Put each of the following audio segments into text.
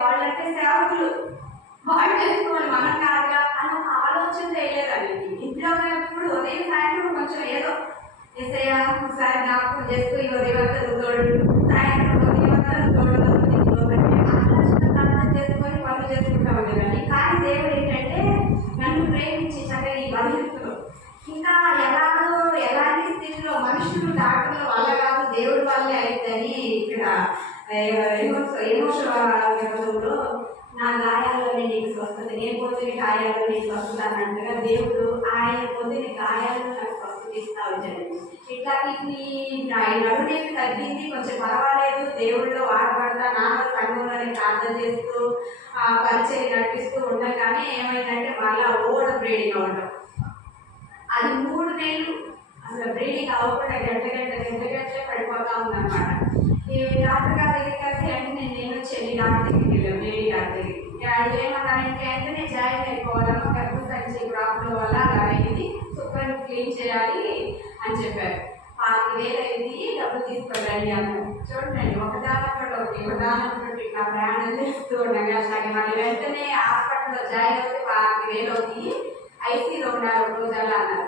వాళ్ళంటే సేవకులు, వాళ్ళు చేసుకోవాలి మనం కాదుగా అని ఒక ఆలోచన తెలియదండి. ఇంట్లో ఎప్పుడు ఉదయం సాయంత్రం కొంచెం ఏదో ఏసయ్య ఒకసారి జ్ఞాపకం చేస్తూ ఈ ఉదయం అంతా తోడు, సాయంత్రం ఉదయం అంతా తోడు ఆలోచన ప్రార్థన చేసుకొని పనులు చేసుకుంటా ఉండేదాన్ని. కానీ దేవుడు ఏంటంటే నన్ను ప్రేమించి చక్కగా ఈ బలహీనతలో ఇంకా ఎలాంటి స్థితిలో మనుషులు దాటడం వల్ల కాదు దేవుడి వల్లే అయిద్దని ఇక్కడ ఎమోషన్లో నా గాయాల్లోనే నీకు స్వస్థత, నేను పొందిన గాయాల్లో నీకు స్వస్థత అన్నట్టుగా దేవుడు ఆయన పొందిన గాయాలను నాకు స్వస్థత ఇస్తా వచ్చాడు. ఇట్లా నడునేమి తగ్గింది, కొంచెం పర్వాలేదు, దేవుడిలో వాడబడతా నాన్న సంఘంలోనే ప్రార్థన చేస్తూ పరిచయం నడిపిస్తూ ఉండగానే ఏమైందంటే మళ్ళా ఓడ బ్రీడింగ్ అవ్వడం. అది 3 నెలలు అసలు బ్రీడింగ్ అవ్వకుండా గంటలే పడిపోతా ఉందన్నమాట. ఈ డాక్టర్ గారి దగ్గరికి వెళ్తే వెంటనే నేను చెల్లి డాక్టర్ దగ్గరికి వెళ్ళాను, లేడీ డాక్టర్ దగ్గరికి. అది ఏమన్నారంటే వెంటనే జాయిన్ అయిపోవాలమ్మా, గర్భసంచి ప్రాబ్లం వల్ల అలా అయింది, శుభ్రం క్లీన్ చేయాలి అని చెప్పారు. 5,000 అయింది, డబ్బులు తీసుకెళ్ళండి అన్నారు. చూడండి, ఒకదానొకటి ఇట్లా ప్రయాణం చేస్తూ ఉండగా మళ్ళీ వెంటనే హాస్పిటల్లో జాయిన్ అవుతే 5,000 అవుతుంది, ఐసీలో ఉండాలి ఒక రోజు అలా అన్నారు.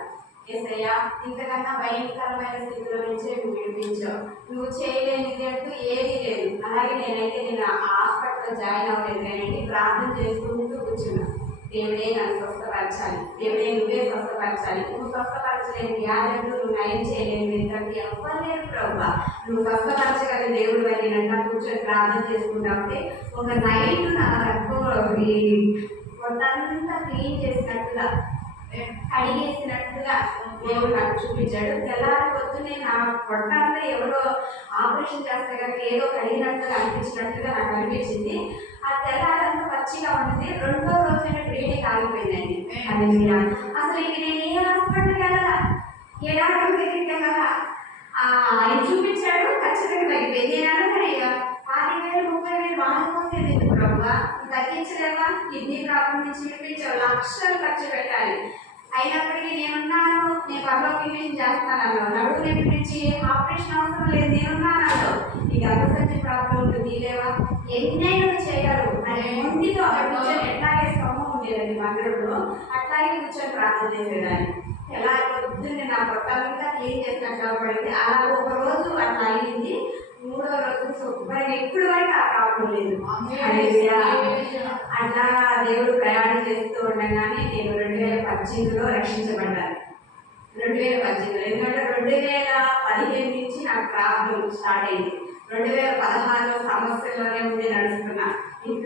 ఏసయ్యా, ఇంతకన్నా భయంకరమైన స్థితిలో నుంచే నువ్వు విడిపించావు, నువ్వు చేయలేనిది అంటూ ఏది లేదు. అలాగే నేను హాస్పిటల్లో జాయిన్ అవ్వలేదు, నేనంటే ప్రార్థన చేసుకుంటూ కూర్చున్నాను. దేవుడే నన్ను స్వస్థపరచాలి, దేవుడే నువ్వే స్వస్థపరచాలి, నువ్వు స్వస్థపరచలేని వ్యాధులు నువ్వు నయం చేయలేని ఎందుకంటే ఎవ్వలేరు ప్రభు, నువ్వు స్వస్థపరచగల దేవుడు అని నన్ను కూర్చొని ప్రార్థన చేసుకుంటా ఉంటే ఒక నైట్ నా పొట్టంతా క్లీన్ చేసినట్టుగా కడిగేసినట్టుగా దేవుడు నాకు చూపించాడు. తెల్లారి పొద్దునే నా పొట్ట అంతా ఎవరో ఆపరేషన్ చేస్తే కనుక ఏదో కడిగినట్టుగా అనిపించినట్టుగా నాకు అనిపించింది. ఆ తెల్లారంతా పచ్చిగా ఉంటుంది. 2వ రోజున బ్రీడింగ్ ఆగిపోయిందండి. అసలు ఇక నేను ఏ హాస్పిటల్కి వెళ్ళాలా, ఏ డాక్టర్ దగ్గరికి వెళ్ళాలా, ఆయన చూపించాడు, ఖచ్చితంగా తగ్గిపోయింది. నేను అనగానే 5,000 30,000 బాగుంటుంది ఎందుకు ప్రభు, తగ్గించలేవా, కిడ్నీ ప్రాబ్లం నుంచి విడిపించావు, లక్షలు ఖర్చు పెట్టాలి, అయినప్పటికీ నేనున్నాను, నేను పరలోకం చేస్తాను, నడువు నుంచి ఆపరేషన్ అవసరం లేదు, నేనున్నాను, ఈ గర్భసంచి ప్రాబ్లం ఉంటుంది లేవా, ఎన్నైనా చేయగలరు అని ముందుతో అక్కడ కూర్చొని ఎట్లాగే స్తంభం ఉండేదండి మందిరంలో, అట్లాగే కూర్చొని ప్రార్థన చేసేదాన్ని. ఎలా పొద్దున్నే నా పొట్టాలంతా క్లీన్ చేసినట్టు అవబడింది. అలా ఒక రోజు అట్లా అయింది. 3వ రోజు శుభ్రంగా ఇప్పుడు వరకు ఆ ప్రాబ్లం లేదు. అట్లా దేవుడు ప్రయాణం చేస్తూ ఉండగానే నేను 2018లో రక్షించబడ్డాను. 2018 ఎందుకంటే 2015 నుంచి నాకు ప్రాబ్లం స్టార్ట్ అయింది. 2016లో సమస్యల్లోనే ఉండి నడుస్తున్నా.